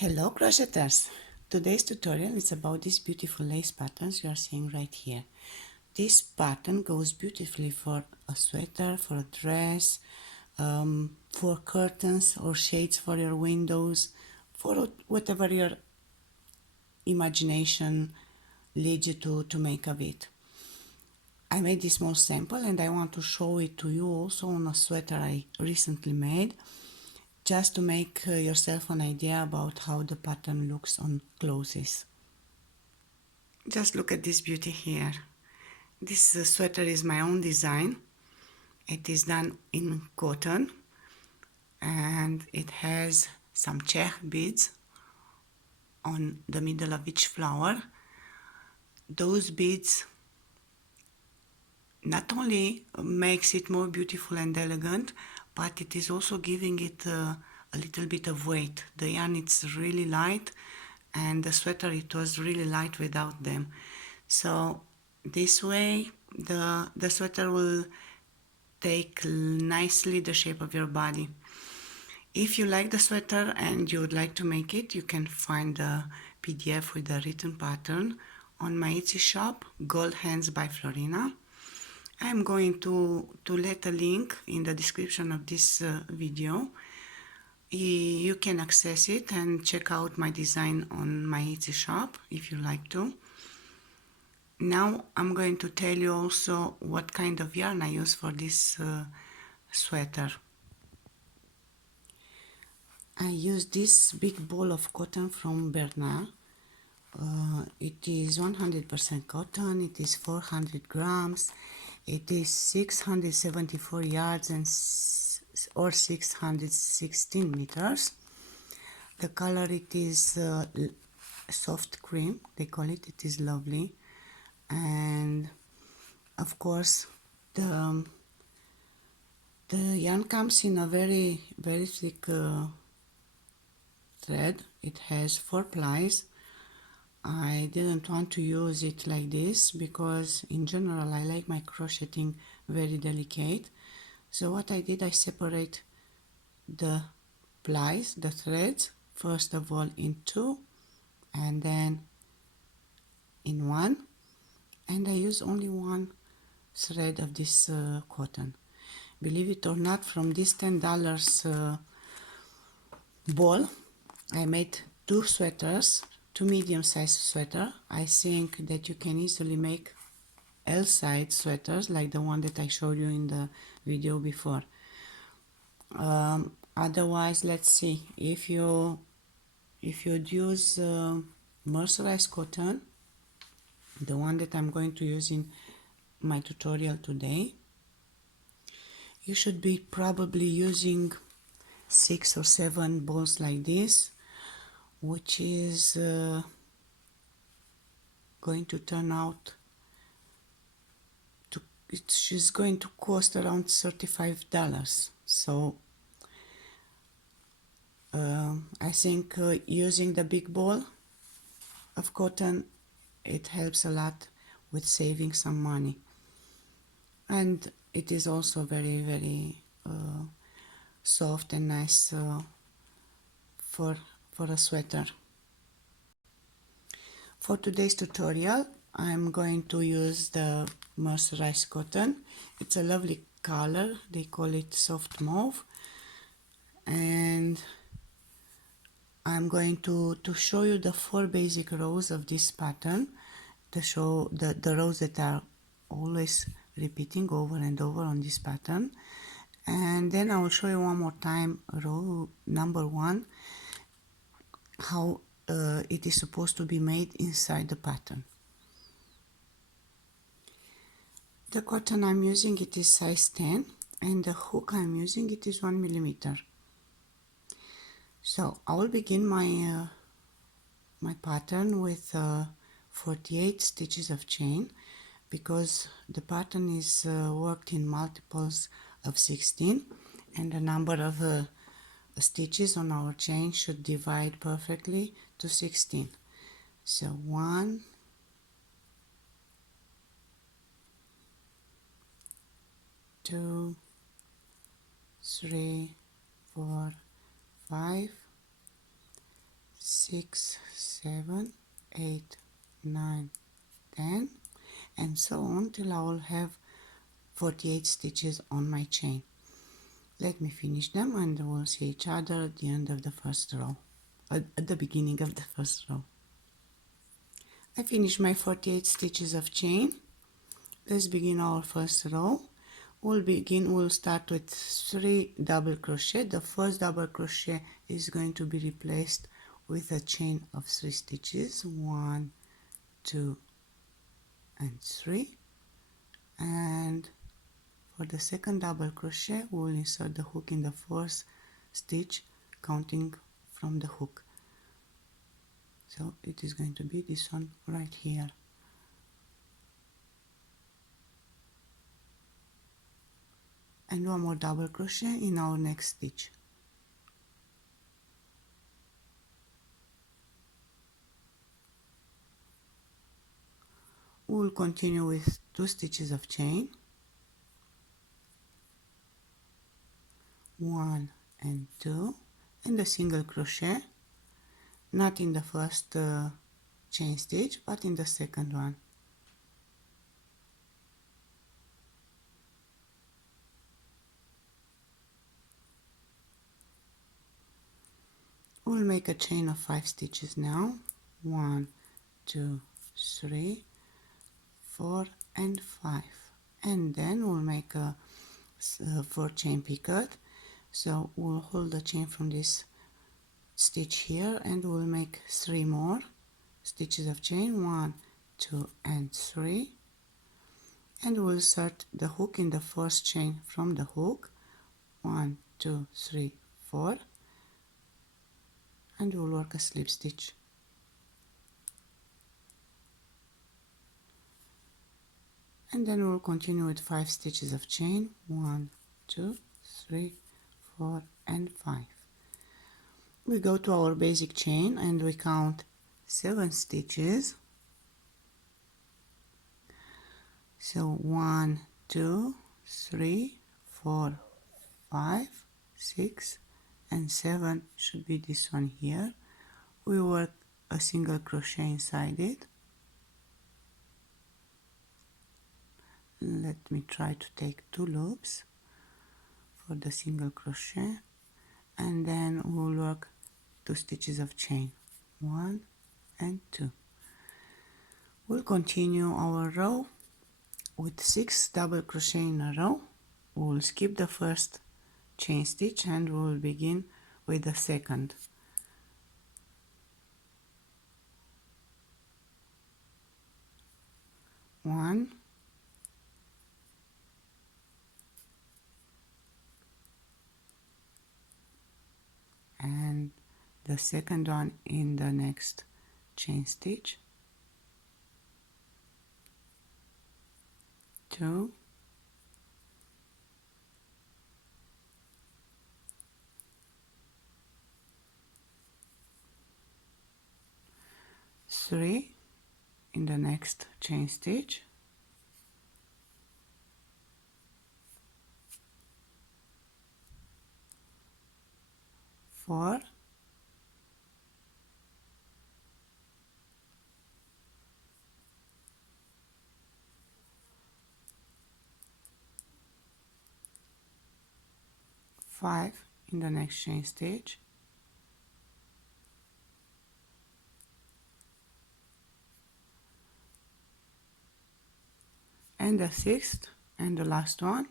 Hello crocheters! Today's tutorial is about these beautiful lace patterns you are seeing right here. This pattern goes beautifully for a sweater, for a dress, for curtains or shades for your windows, for whatever your imagination leads you to make of it. I made this small sample and I want to show it to you also on a sweater I recently made, just to make yourself an idea about how the pattern looks on clothes. Just look at this beauty here. This sweater is my own design. It is done in cotton and it has some Czech beads on the middle of each flower. Those beads not only makes it more beautiful and elegant, but it is also giving it a little bit of weight. The yarn is really light and the sweater it was really light without them. So this way the sweater will take nicely the shape of your body. If you like the sweater and you would like to make it, you can find the PDF with the written pattern on my Etsy shop, Gold Hands by Florina. I'm going to let a link in the description of this video. You can access it and check out my design on my Etsy shop if you like to. Now I'm going to tell you also what kind of yarn I use for this sweater. I use this big ball of cotton from Bernard. It is 100% cotton, it is 400 grams, it is 674 yards or 616 meters. The color it is soft cream, they call it. It is lovely. And of course the yarn comes in a very thick thread. It has 4 plies. I didn't want to use it like this because in general I like my crocheting very delicate. So what I did, I separate the plies, the threads, first of all in 2 and then in 1, and I use only 1 thread of this cotton. Believe it or not, from this $10 ball I made 2 sweaters, 2 medium-sized sweaters. I think that you can easily make L-size sweaters like the one that I showed you in the video before. Otherwise, let's see, if you'd use mercerized cotton, the one that I'm going to use in my tutorial today, you should be probably using 6 or 7 balls like this, which is going to turn out to, it's going to cost around $35. So I think using the big ball of cotton, it helps a lot with saving some money, and it is also very soft and nice for a sweater. For today's tutorial I'm going to use the mercerized cotton. It's a lovely color, they call it soft mauve, and I'm going to show you the 4 basic rows of this pattern, the rows that are always repeating over and over on this pattern, and then I will show you one more time row number 1, how it is supposed to be made inside the pattern. The cotton I'm using, it is size 10, and the hook I'm using, it is 1 millimeter. So I will begin my my pattern with 48 stitches of chain, because the pattern is worked in multiples of 16, and the number of stitches on our chain should divide perfectly to 16. So 1, 2, 3, 4, 5, 6, 7, 8, 9, 10, and so on till I will have 48 stitches on my chain. Let me finish them and we'll see each other at the end of the first row, at the beginning of the first row. I finished my 48 stitches of chain. Let's begin our first row. We'll start with 3 double crochet. The first double crochet is going to be replaced with a chain of 3 stitches, 1, 2, and 3. And for the second double crochet, we'll insert the hook in the first stitch, counting from the hook. So it is going to be this one right here. And one more double crochet in our next stitch. We'll continue with 2 stitches of chain, 1 and 2, and a single crochet, not in the first chain stitch but in the second one. We'll make a chain of 5 stitches now, 1, 2, 3, 4 and 5, and then we'll make a 4 chain picot. So we'll hold the chain from this stitch here and we'll make 3 more stitches of chain, 1, 2 and 3, and we'll insert the hook in the first chain from the hook, 1, 2, 3, 4, and we'll work a slip stitch. And then we'll continue with 5 stitches of chain, 1, 2, 3, 4 and 5. We go to our basic chain and we count 7 stitches. So 1, 2, 3, 4, 5, 6 and 7 should be this one here. We work a single crochet inside it. Let me try to take 2 loops for the single crochet, and then we'll work 2 stitches of chain, 1 and 2. We'll continue our row with 6 double crochet in a row. We'll skip the first chain stitch and we'll begin with the second. One, and the second one in the next chain stitch, 2, 3 in the next chain stitch, 4, 5 in the next chain stitch, and the 6th and the last one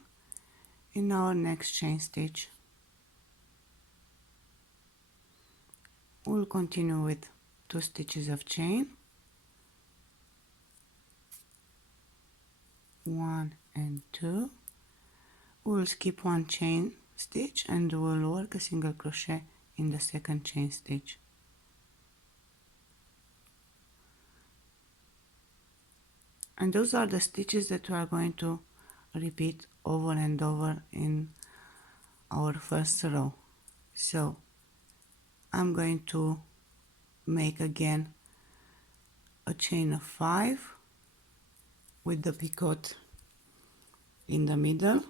in our next chain stitch. We'll continue with 2 stitches of chain, 1 and 2. We'll skip 1 chain stitch and we'll work a single crochet in the second chain stitch. And those are the stitches that we are going to repeat over and over in our first row. So I'm going to make again a chain of 5 with the picot in the middle,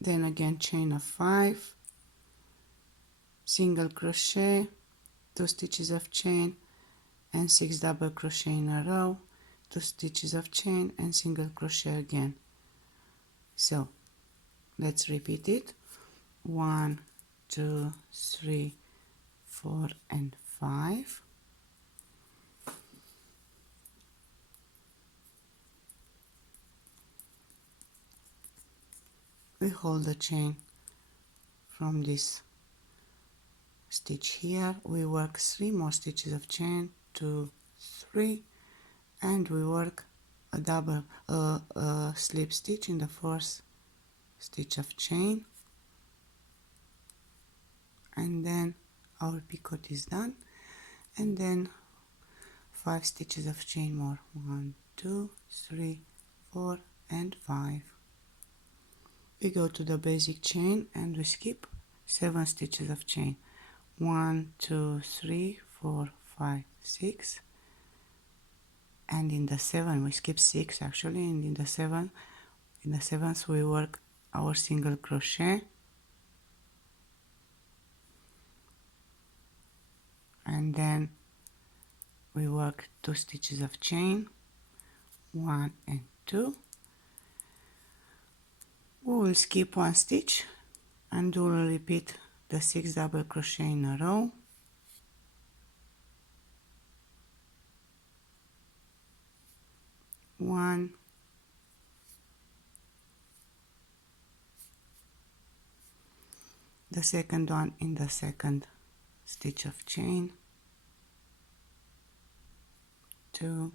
then again chain of 5, single crochet, 2 stitches of chain and 6 double crochet in a row, 2 stitches of chain and single crochet again. So let's repeat it. 1, 2, 3, 4 and 5. We hold the chain from this stitch here, we work 3 more stitches of chain, 2, 3, and we work a double slip stitch in the first stitch of chain, and then our picot is done, and then 5 stitches of chain more, 1, 2, 3, 4 and 5. We go to the basic chain and we skip 7 stitches of chain, 1, 2, 3, 4, 5, 6, and in the 7 we skip 6 actually, and in the 7th we work our single crochet, and then we work 2 stitches of chain, 1 and 2. We will skip 1 stitch and we will repeat the 6 double crochet in a row, one, the second one in the second stitch of chain, 2,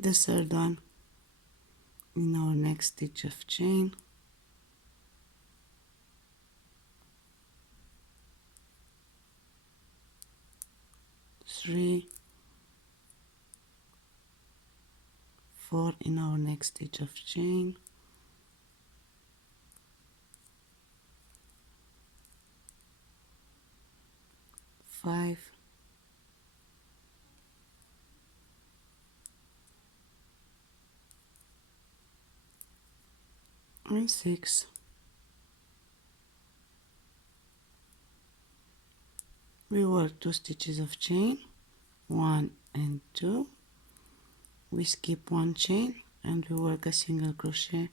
the third one in our next stitch of chain, 3, 4 in our next stitch of chain, 5, and 6. We work 2 stitches of chain, 1 and 2. We skip 1 chain and we work a single crochet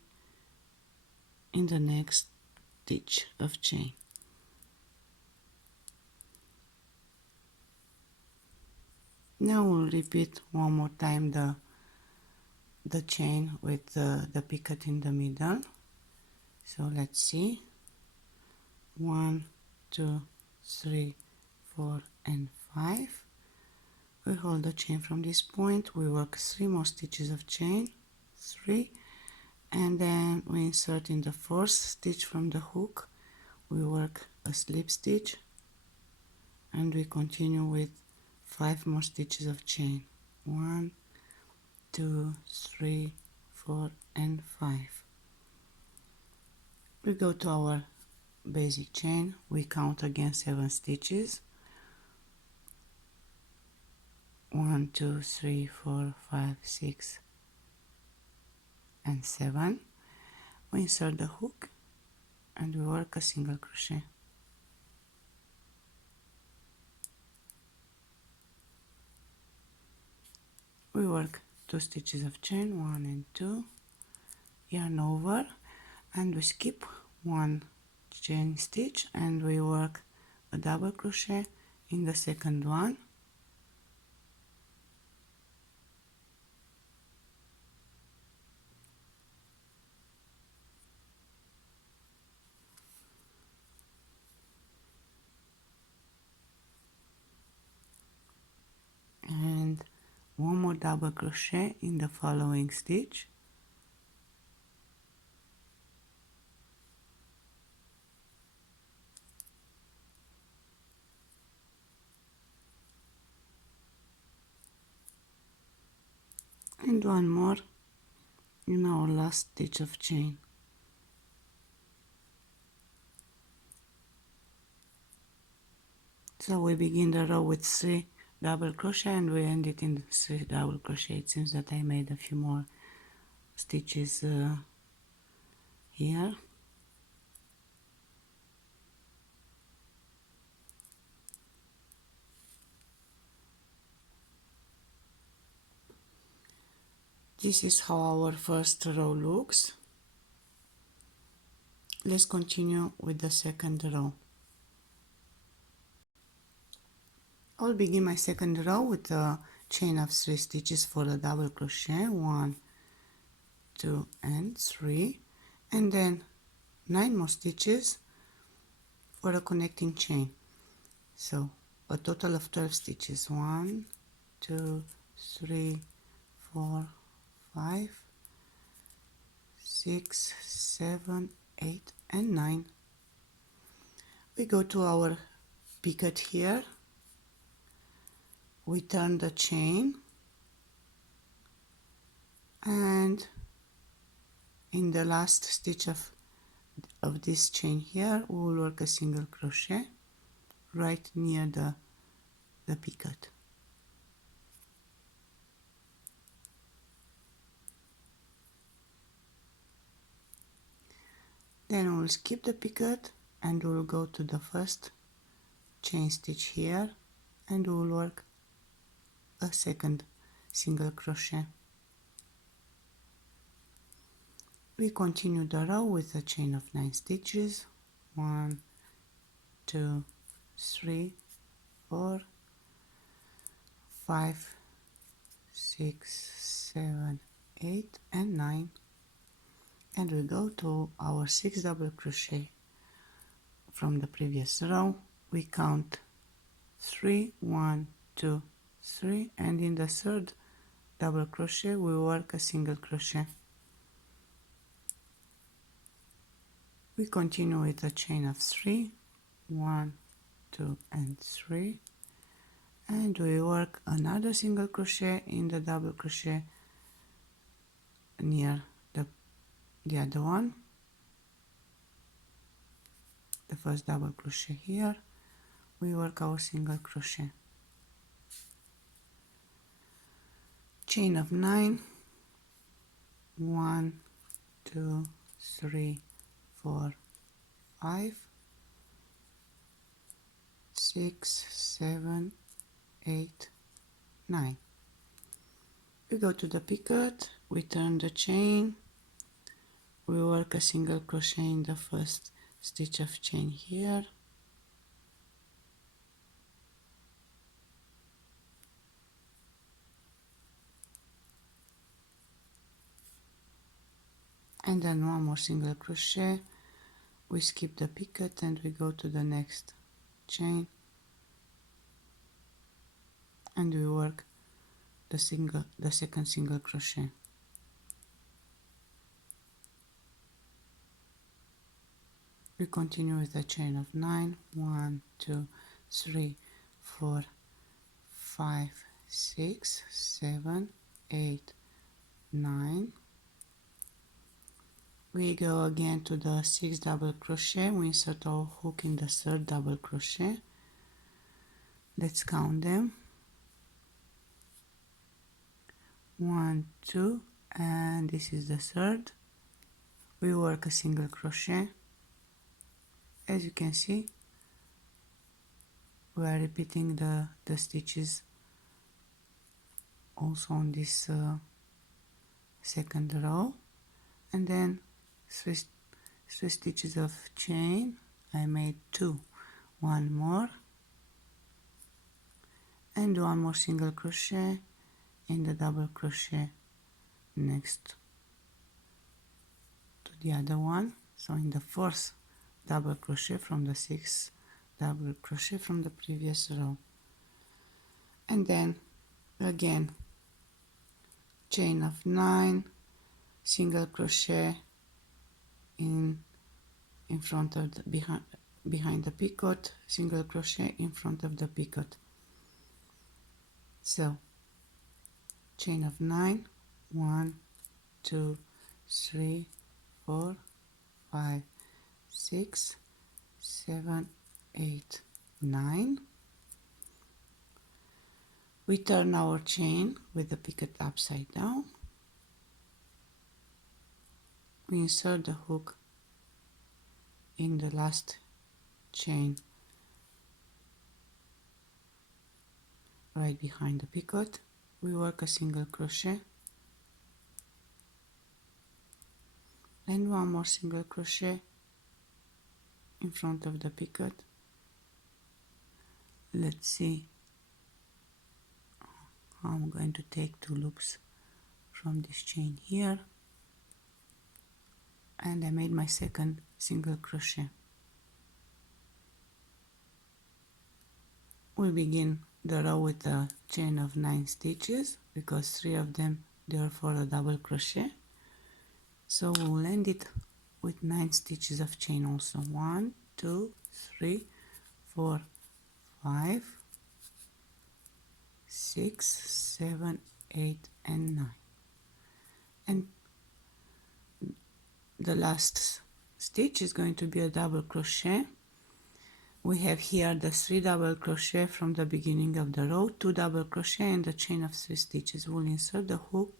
in the next stitch of chain. Now we'll repeat one more time the chain with the picot in the middle. So let's see, 1, 2, 3, 4 and 5. We hold the chain from this point, we work 3 more stitches of chain, 3, and then we insert in the first stitch from the hook, we work a slip stitch, and we continue with 5 more stitches of chain, 1, 2, 3, 4 and 5. We go to our basic chain, we count again 7 stitches, 1, 2, 3, 4, 5, 6 and 7. We insert the hook and we work a single crochet. We work 2 stitches of chain, 1 and 2, yarn over, and we skip 1 chain stitch and we work a double crochet in the second one, and 1 more double crochet in the following stitch, and 1 more in our last stitch of chain. So we begin the row with 3 double crochet and we end it in 3 double crochet. It seems that I made a few more stitches here. This is how our first row looks. Let's continue with the second row. I'll begin my second row with a chain of 3 stitches for a double crochet, 1, 2 and 3, and then 9 more stitches for a connecting chain. So a total of 12 stitches, 1, 2, 3, 4, 5, 6, 7, 8 and 9. We go to our picot here. We turn the chain and in the last stitch of this chain here we will work a single crochet right near the picot. Then we'll skip the picot and we'll go to the first chain stitch here and we'll work a second single crochet. We continue the row with a chain of 9 stitches, 1, 2, 3, 4, 5, 6, 7, 8 and 9, and we go to our 6 double crochet from the previous row. We count 3, 1, 2, 3, and in the third double crochet we work a single crochet. We continue with a chain of 3, 1, 2 and 3, and we work another single crochet in the double crochet near the other one, the first double crochet here. We work our single crochet, chain of 9, 1, 2, 3, 4, 5, 6, 7, 8, 9. We go to the picot, we turn the chain, we work a single crochet in the first stitch of chain here, and then one more single crochet. We skip the picot and we go to the next chain and we work the second single crochet. We continue with a chain of 9, 1, 2, 3, 4, 5, 6, 7, 8, 9. We go again to the 6 double crochet. We insert our hook in the third double crochet. Let's count them. 1, 2, and this is the third. We work a single crochet. As you can see, we are repeating the stitches also on this second row, and then 3 stitches of chain. I made 2, 1 more, and 1 more single crochet in the double crochet next to the other one. So in the fourth double crochet from the 6th double crochet from the previous row, and then again chain of 9, single crochet in front of the behind the picot, single crochet in front of the picot. So chain of 9, 1, 2, 3, 4, 5, 6, 7, 8, 9. We turn our chain with the picot upside down. We insert the hook in the last chain right behind the picot. We work a single crochet and one more single crochet in front of the picot. Let's see how I'm going to take 2 loops from this chain here, and I made my second single crochet. We begin the row with a chain of 9 stitches because 3 of them they are for a double crochet, so we'll end it with 9 stitches of chain also. 1 2 3 4 5 6 7 8 and 9, and the last stitch is going to be a double crochet. We have here the 3 double crochet from the beginning of the row, 2 double crochet and a chain of 3 stitches. We'll insert the hook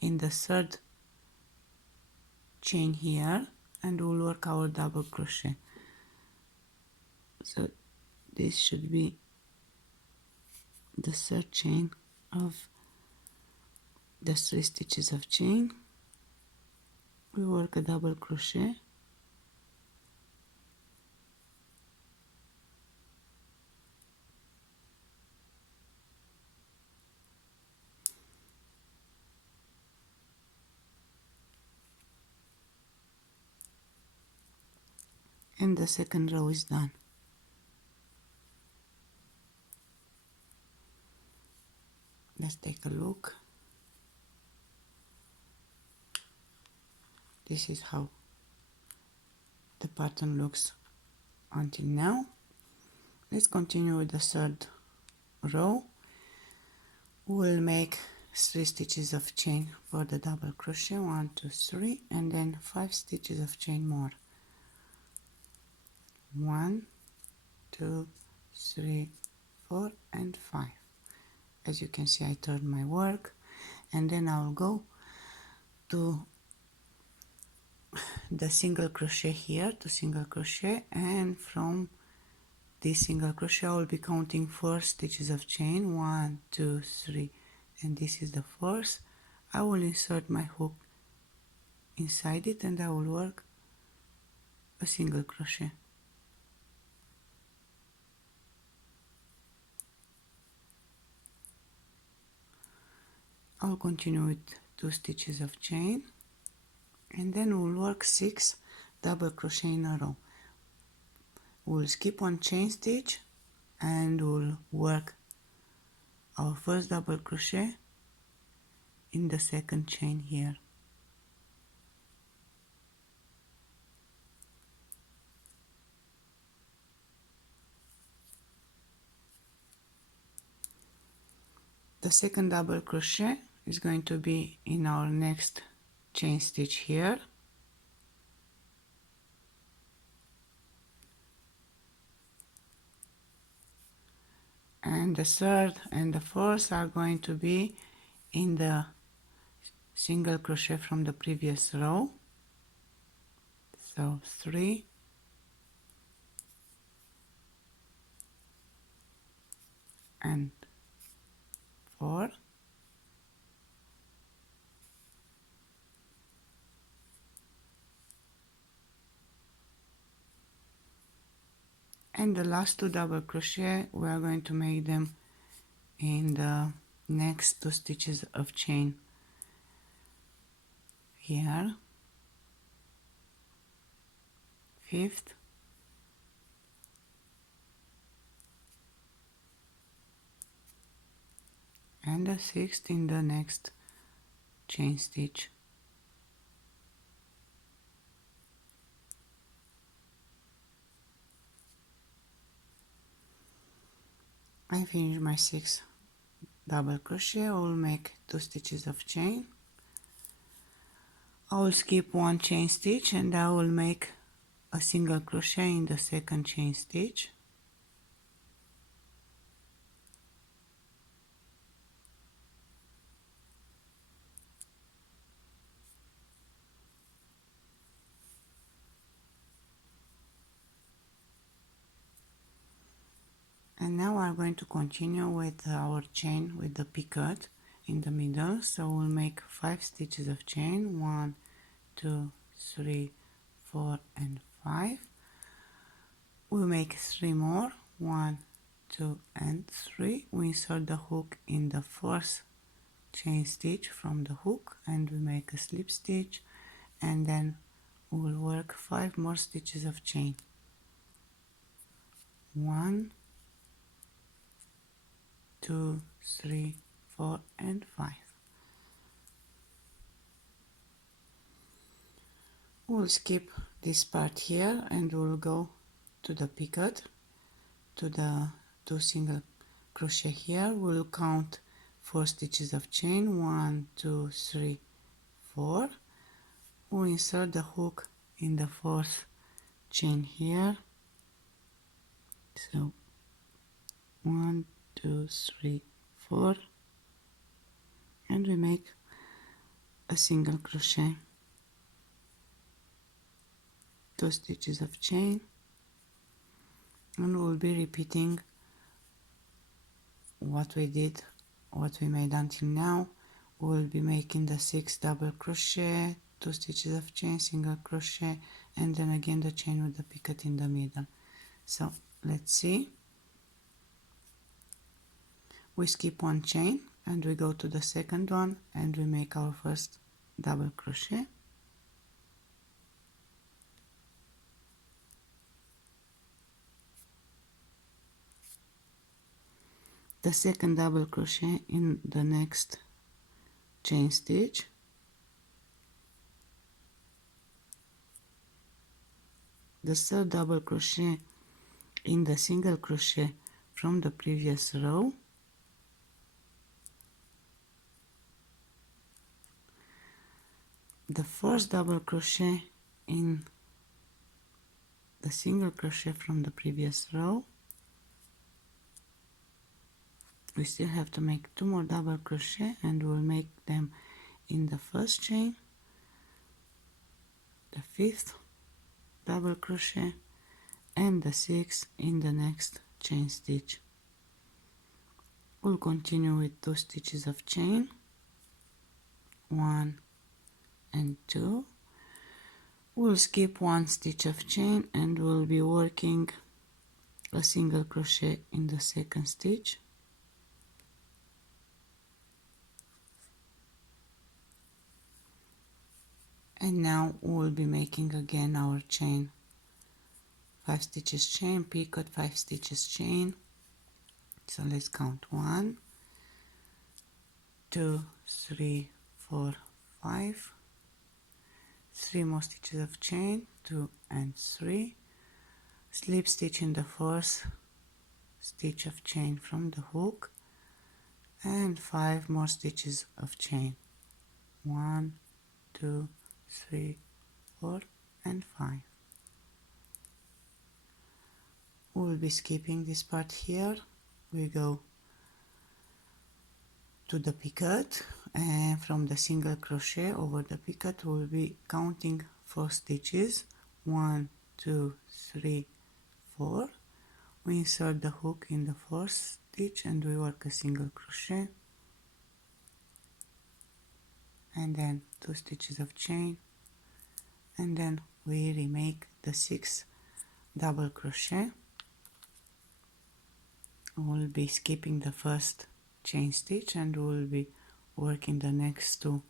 in the third chain here and we'll work our double crochet. So this should be the third chain of the 3 stitches of chain. We work a double crochet, and the second row is done. Let's take a look. This is how the pattern looks until now. Let's continue with the third row. We'll make 3 stitches of chain for the double crochet, 1 2 3, and then 5 stitches of chain more. 1 2 3 4 and 5. As you can see, I turned my work, and then I'll go to the single crochet here, to single crochet, and from this single crochet I will be counting 4 stitches of chain, 1 2 3, and this is the fourth. I will insert my hook inside it and I will work a single crochet. I'll continue with 2 stitches of chain, and then we'll work 6 double crochet in a row. We'll skip 1 chain stitch and we'll work our first double crochet in the second chain here. The second double crochet is going to be in our next chain stitch here, and the third and the fourth are going to be in the single crochet from the previous row. So 3 and 4, and the last 2 double crochet we are going to make them in the next 2 stitches of chain here, 5th and the 6th in the next chain stitch. I finished my 6 double crochet. I will make 2 stitches of chain. I will skip 1 chain stitch and I will make a single crochet in the second chain stitch. And now I'm going to continue with our chain with the picot in the middle. So we'll make 5 stitches of chain, 1, 2, 3, 4 and 5. We'll make 3 more, 1, 2 and 3. We insert the hook in the first chain stitch from the hook and we make a slip stitch, and then we'll work 5 more stitches of chain. 1, 2, 3, 4 and 5. We'll skip this part here and we'll go to the picot, to the 2 single crochet here. We'll count 4 stitches of chain, 1, 2, 3, 4. We'll insert the hook in the fourth chain here. So 1, 2, 3, 4, and we make a single crochet, 2 stitches of chain, and we'll be repeating what we made until now. We'll be making the 6 double crochet, 2 stitches of chain, single crochet, and then again the chain with the picot in the middle. So let's see. We skip 1 chain and we go to the second one and we make our first double crochet. The second double crochet in the next chain stitch. The third double crochet in the single crochet from the previous row. The first double crochet in the single crochet from the previous row. We still have to make 2 more double crochet and we'll make them in the first chain, the 5th double crochet and the 6th in the next chain stitch. We'll continue with 2 stitches of chain, 1 and 2. We'll skip 1 stitch of chain and we'll be working a single crochet in the second stitch. And now we'll be making again our chain, 5 stitches chain, picot, 5 stitches chain. So let's count 1, 2, 3, 4, 5. 3 more stitches of chain, 2 and 3. Slip stitch in the first stitch of chain from the hook and 5 more stitches of chain, 1, 2, 3, 4 and 5. We'll be skipping this part here. We go to the picot and from the single crochet over the picot we'll be counting 4 stitches, 1, 2, 3, 4. We insert the hook in the first stitch and we work a single crochet and then 2 stitches of chain, and then we remake the 6 double crochet. We'll be skipping the first chain stitch and we'll be working the next 2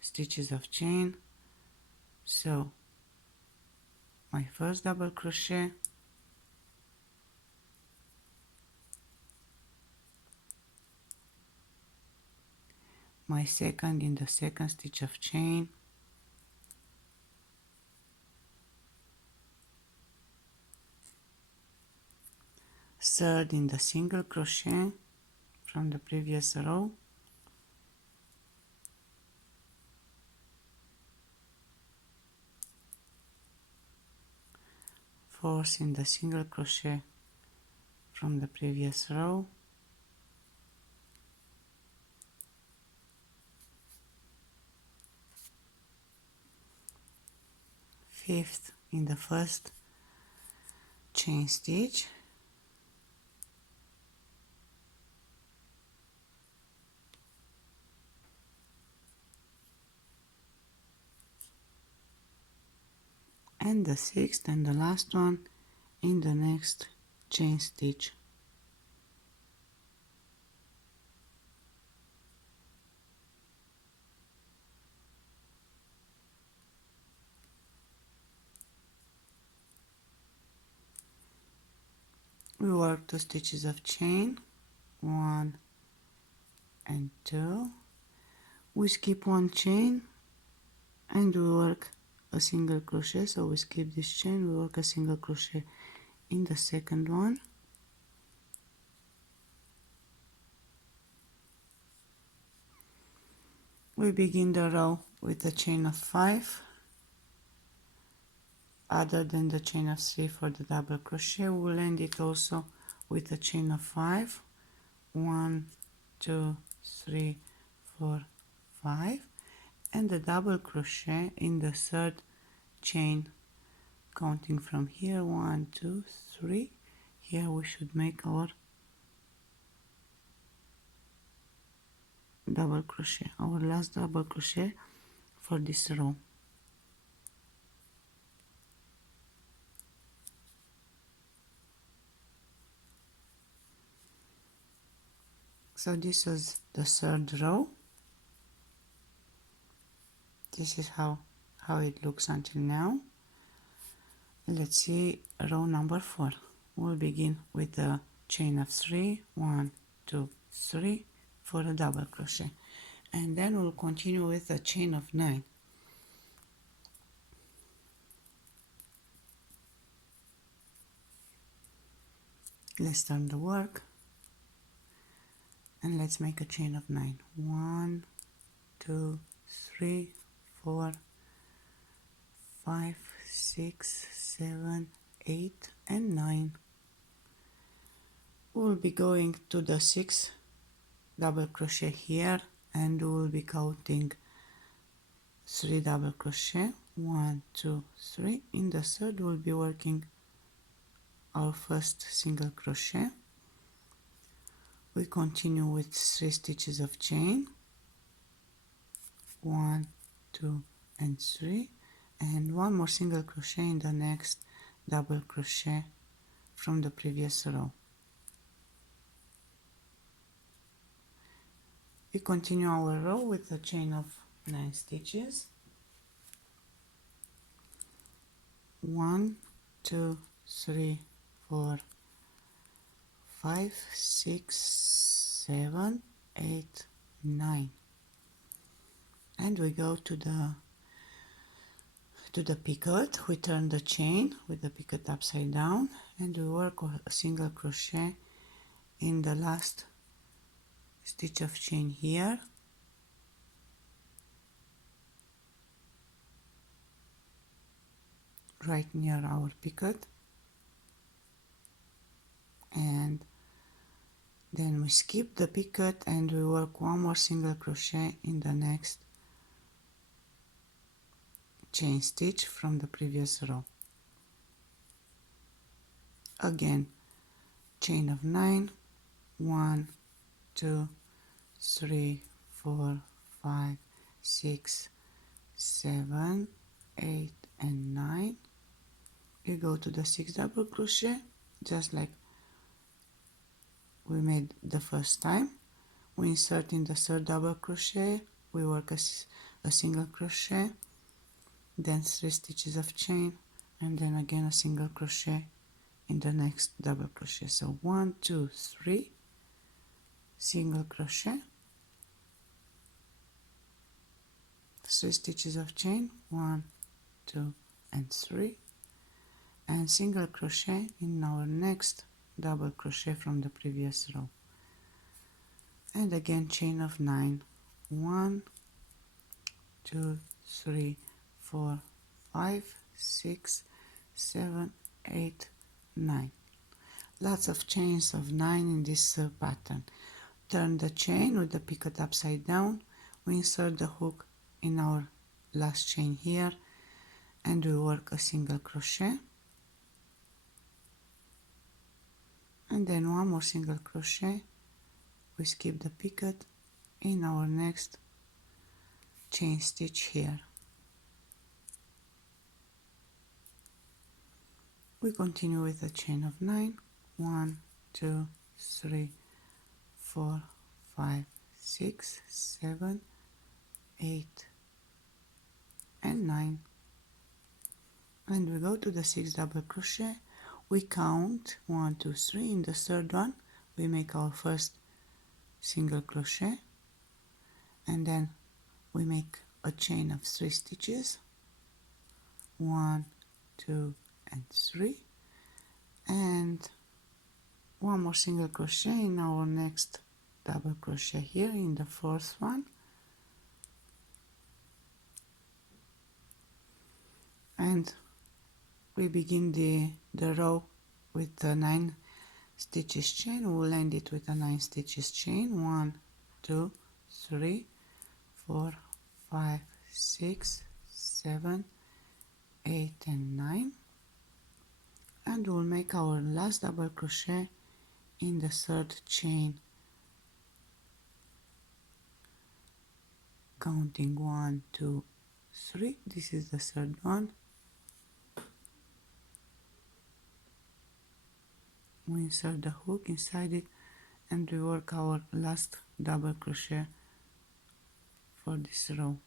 stitches of chain. So my first double crochet, my second in the second stitch of chain, third in the single crochet from the previous row, fourth in the single crochet from the previous row, fifth in the first chain stitch, and the sixth and the last one in the next chain stitch. We work 2 stitches of chain, 1 and 2. We skip 1 chain and we work a single crochet, so we skip this chain, we work a single crochet in the second one. We begin the row with a chain of 5. Other than the chain of 3 for the double crochet, we will end it also with a chain of 5. 1, 2, 3, 4, 5, and the double crochet in the third chain, counting from here. 1, 2, 3. Here we should make our double crochet, our last double crochet for this row. So this is the third row. This is how it looks until now. Let's see row number 4. We'll begin with a chain of 3, 1, 2, 3 for a double crochet, and then we'll continue with a chain of 9. Let's turn the work and let's make a chain of 9. 1, 2, 3, 4, 5, 6, 7, 8, and 9. We'll be going to the 6th double crochet here, and we'll be counting 3 double crochet. 1, 2, 3. In the third, we'll be working our first single crochet. We continue with 3 stitches of chain, 1, 2, and 3, and 1 more single crochet in the next double crochet from the previous row. We continue our row with a chain of 9 stitches. 1, 2, 3, 4, 5, 6, 7, 8, 9, and we go to the picot. We turn the chain with the picot upside down, and we work a single crochet in the last stitch of chain here, right near our picot, and then we skip the picot and we work 1 more single crochet in the next chain stitch from the previous row. Again, chain of 9, 1, 2, 3, 4, 5, 6, 7, 8, and 9. We go to the 6th double crochet, just like we made the first time. We insert in the 3rd double crochet, we work a single crochet, then 3 stitches of chain, and then again a single crochet in the next double crochet. So 1, 2, 3, single crochet, 3 stitches of chain, 1, 2, and 3, and single crochet in our next double crochet from the previous row, and again chain of 9. 1, 2, 3, 4, 5, 6, 7, 8, 9. Lots of chains of 9 in this pattern. Turn the chain with the picot upside down. We insert the hook in our last chain here, and we work a single crochet, and then 1 more single crochet. We skip the picot in our next chain stitch here. We continue with a chain of 9. 1, 2, 3, 4, 5, 6, 7, 8 and 9, and we go to the 6 double crochet. We count 1, 2, 3. In the third one we make our first single crochet, and then we make a chain of 3 stitches, 1, 2 and 3, and one more single crochet in our next double crochet here in the fourth one, and we begin the row with the 9 stitches chain. We will end it with a 9 stitches chain. 1, 2, 3, 4, 5, 6, 7, 8 and 9, and we'll make our last double crochet in the third chain, counting 1, 2, 3. This is the third one. We insert the hook inside it and we work our last double crochet for this row.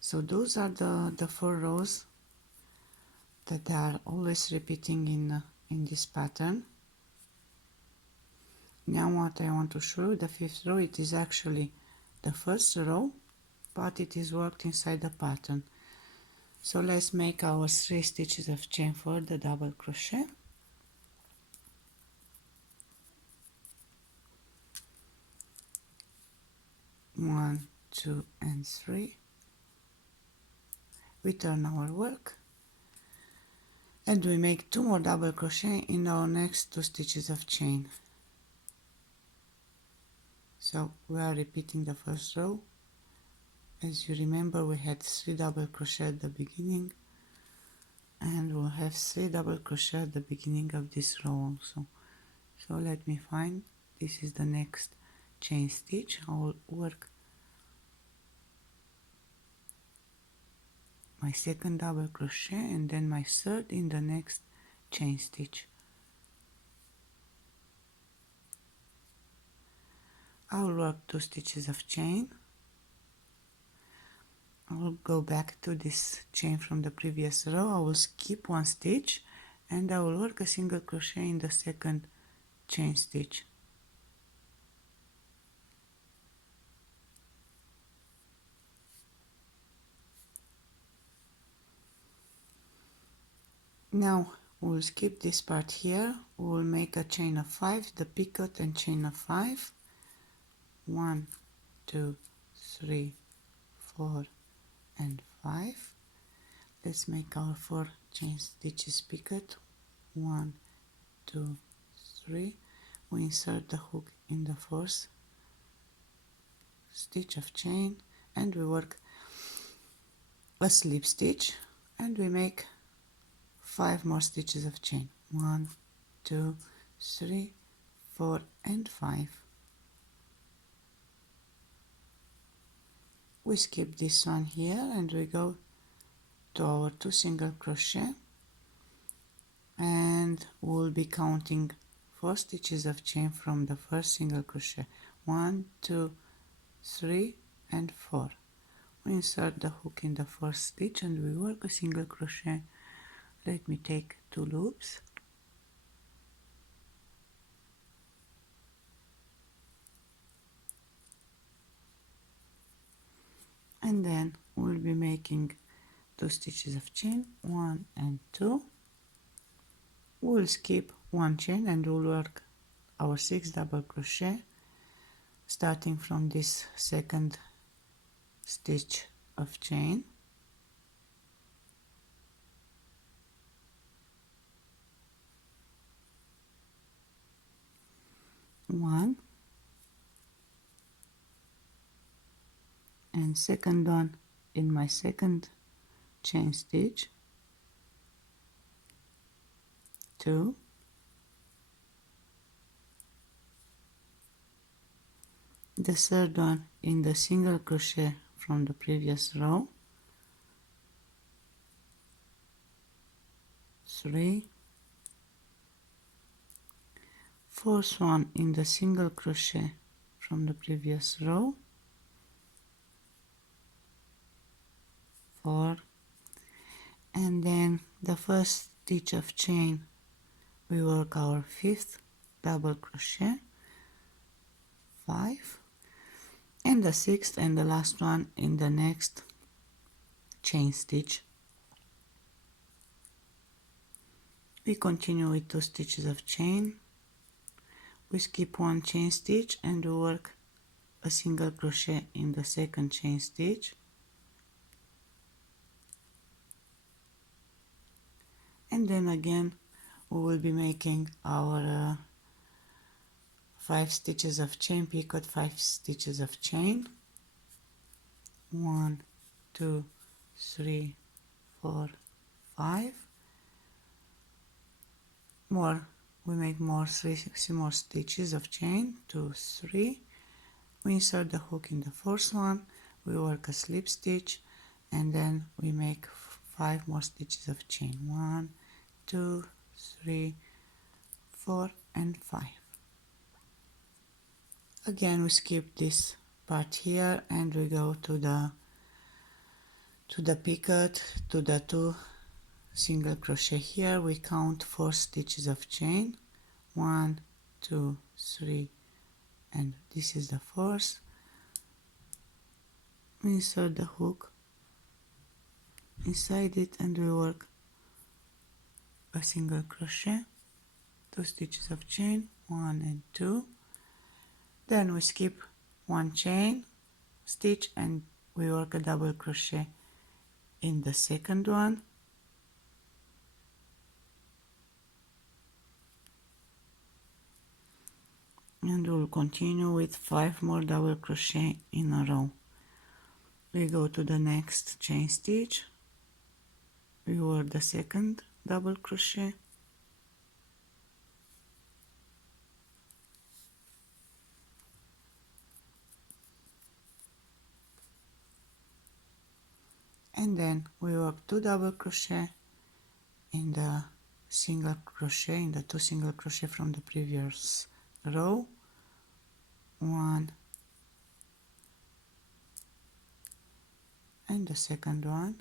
So those are the 4 rows that are always repeating in this pattern. Now what I want to show you, the 5th row, it is actually the first row, but it is worked inside the pattern. So let's make our 3 stitches of chain for the double crochet. One, 2 and 3. We turn our work and we make 2 more double crochet in our next 2 stitches of chain. So we are repeating the first row. As you remember, we had 3 double crochet at the beginning, and we'll have 3 double crochet at the beginning of this row also. So let me find, this is the next chain stitch. I will work my second double crochet and then my third in the next chain stitch. I will work 2 stitches of chain. I will go back to this chain from the previous row. I will skip 1 stitch and I will work a single crochet in the second chain stitch. Now we'll skip this part here. We'll make a chain of 5, the picot and chain of 5. 1, 2, 3, 4 and 5. Let's make our 4 chain stitches picot. 1, 2, 3. We insert the hook in the first stitch of chain and we work a slip stitch and we make 5 more stitches of chain. 1, 2, 3, 4 and 5. We skip this one here and we go to our 2 single crochet, and we'll be counting 4 stitches of chain from the first single crochet. 1, 2, 3 and 4. We insert the hook in the first stitch and we work a single crochet. Let me take 2 loops. And then we'll be making 2 stitches of chain, 1 and 2. We'll skip 1 chain and we'll work our 6 double crochet starting from this second stitch of chain. One and second one in my second chain stitch, 2, the third one in the single crochet from the previous row, 3, fourth one in the single crochet from the previous row, 4, and then the first stitch of chain we work our 5th double crochet, 5, and the 6th and the last one in the next chain stitch. We continue with 2 stitches of chain, we skip 1 chain stitch and we work a single crochet in the second chain stitch, and then again we will be making our 5 stitches of chain, picot 5 stitches of chain, 1, 2, 3, 4, 5 more. We make more 3 more stitches of chain, 2, 3. We insert the hook in the first one, we work a slip stitch, and then we make 5 more stitches of chain, 1, 2, 3, 4 and 5. Again we skip this part here and we go to the picot, to the 2 single crochet. Here we count 4 stitches of chain, 1, 2, 3, and this is the first. We insert the hook inside it and we work a single crochet, 2 stitches of chain, 1 and 2. Then we skip 1 chain stitch and we work a double crochet in the second one, and we'll continue with 5 more double crochet in a row. We go to the next chain stitch, we work the second double crochet, and then we work 2 double crochet in the single crochet, in the 2 single crochet from the previous row, 1 and the second one,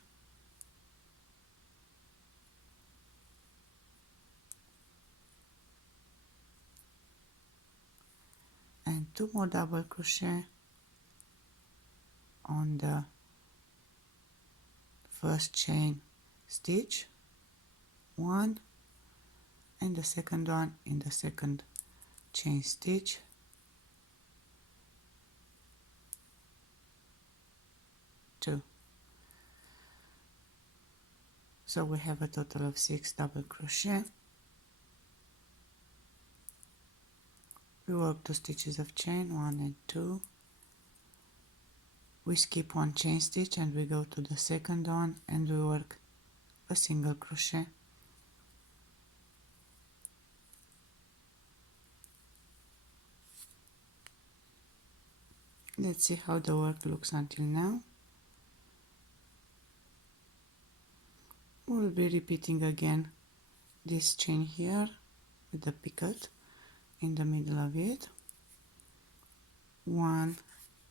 and 2 more double crochet on the first chain stitch, 1, and the second one in the second chain stitch, 2. So we have a total of 6 double crochet. We work 2 stitches of chain, 1 and 2. We skip 1 chain stitch and we go to the second one and we work a single crochet. Let's see how the work looks until now. We'll be repeating again this chain here with the picot in the middle of it. 1,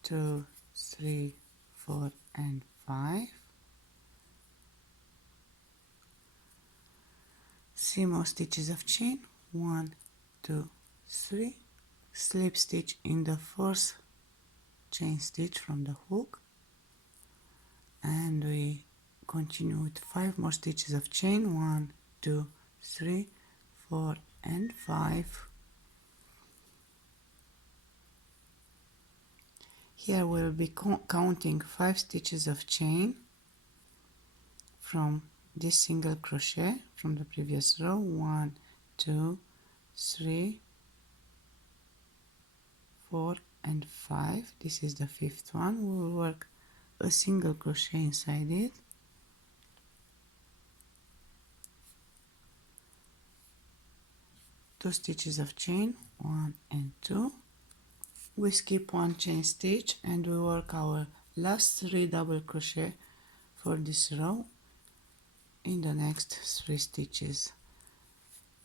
2, 3, 4 and 5. 3 more stitches of chain, 1, 2, 3, slip stitch in the first chain stitch from the hook, and we continue with 5 more stitches of chain, 1, 2, 3, 4 and 5. Here we'll be counting 5 stitches of chain from this single crochet from the previous row, 1, 2, 3, 4 and 5. This is the 5th one. We will work a single crochet inside it, two stitches of chain, 1 and 2. We skip 1 chain stitch and we work our last 3 double crochet for this row in the next 3 stitches.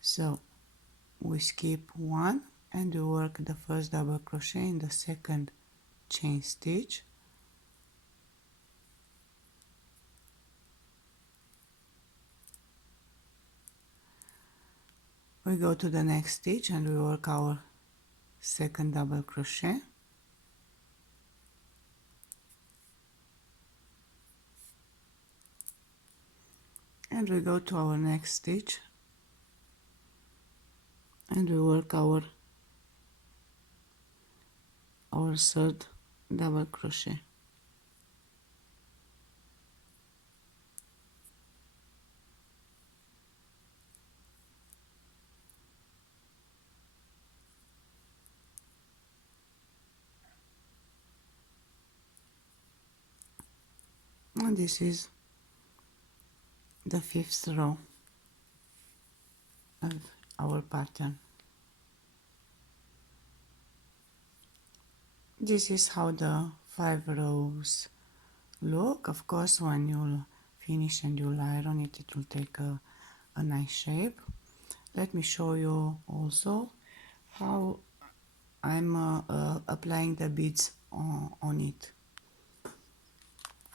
So we skip one and we work the first double crochet in the second chain stitch. We go to the next stitch and we work our second double crochet. And we go to our next stitch and we work our third double crochet. And this is the fifth row of our pattern. This is how the 5 rows look. Of course, when you'll finish and you'll iron it, it will take a nice shape. Let me show you also how I'm applying the beads on it.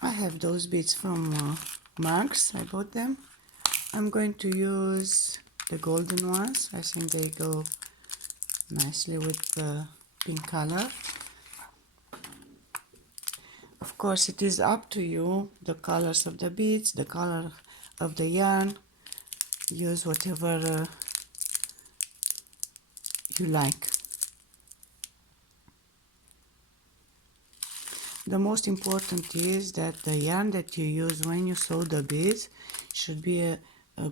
I have those beads from Marks. I bought them. I'm going to use the golden ones. I think they go nicely with the pink color. Of course, it is up to you, the colors of the beads, the color of the yarn. Use whatever you like. The most important is that the yarn that you use when you sew the beads should be a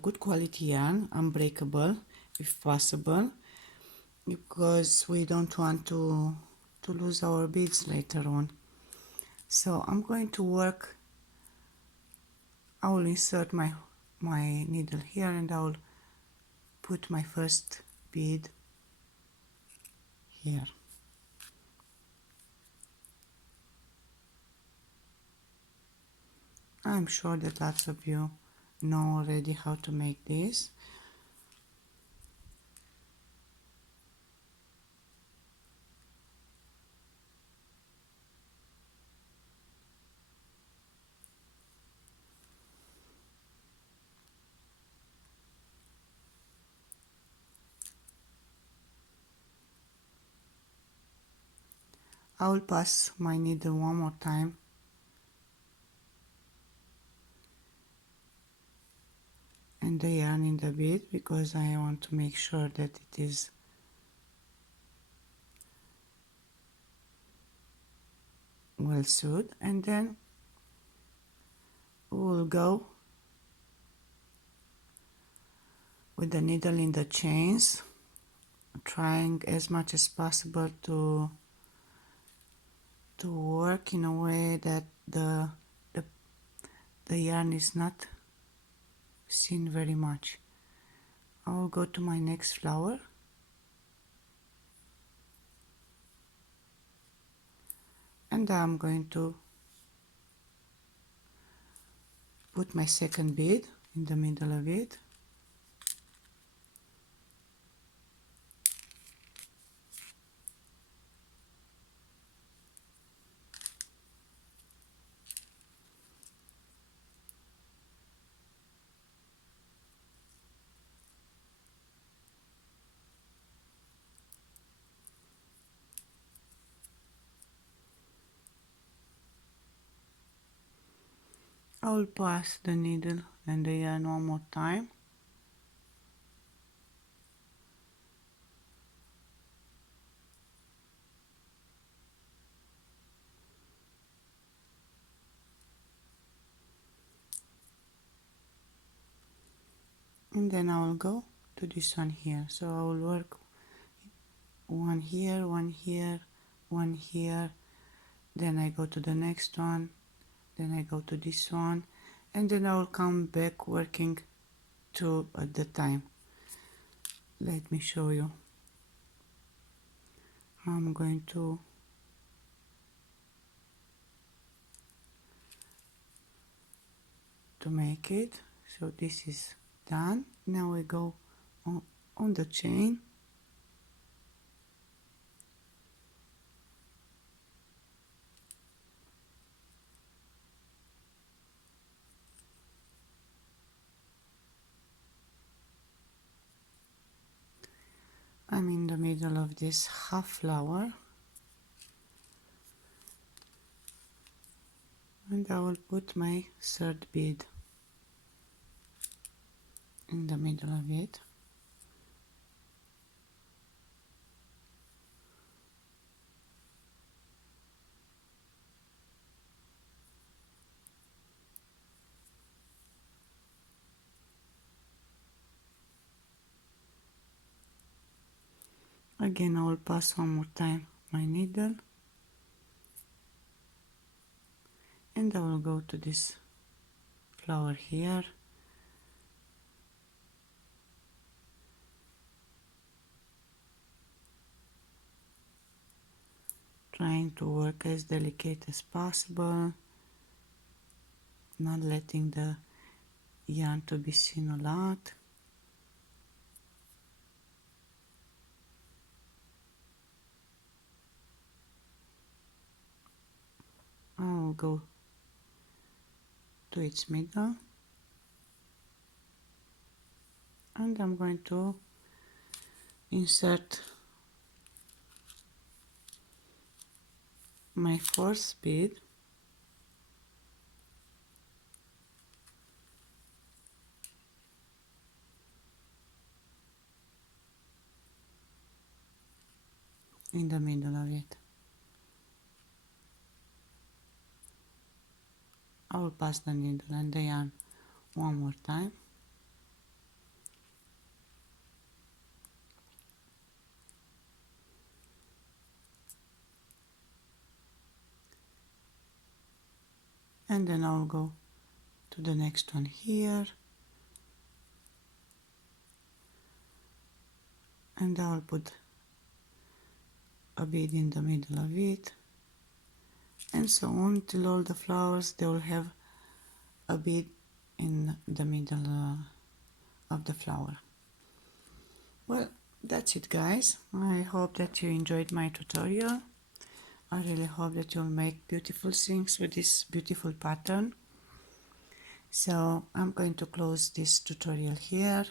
good quality yarn, unbreakable if possible, because we don't want to lose our beads later on. So I'm going to work, I will insert my needle here and I will put my first bead here. I'm sure that lots of you know already how to make this. I will pass my needle one more time and the yarn in the bead because I want to make sure that it is well sewed, and then we will go with the needle in the chains, trying as much as possible to work in a way that the yarn is not seen very much. I will go to my next flower and I'm going to put my second bead in the middle of it. I will pass the needle and the yarn one more time. And then I will go to this one here. So I will work one here, one here, one here, then I go to the next one, then I go to this one, and then I will come back working two at the time. Let me show you how I'm going to make it. So this is done. Now we go on on the chain. I'm in the middle of this half flower, and I will put my third bead in the middle of it. Again, I will pass one more time my needle, and I will go to this flower here, trying to work as delicate as possible, not letting the yarn to be seen a lot. I will go to its middle, and I'm going to insert my fourth bead in the middle of it. I will pass the needle and the yarn one more time. And then I'll go to the next one here, and I'll put a bead in the middle of it, and so on till all the flowers they will have a bead in the middle of the flower. Well, that's it, guys. I hope that you enjoyed my tutorial. I really hope that you'll make beautiful things with this beautiful pattern. So I'm going to close this tutorial here.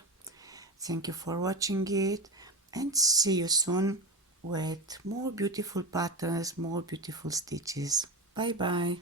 Thank you for watching it, and see you soon with more beautiful patterns, more beautiful stitches. Bye bye.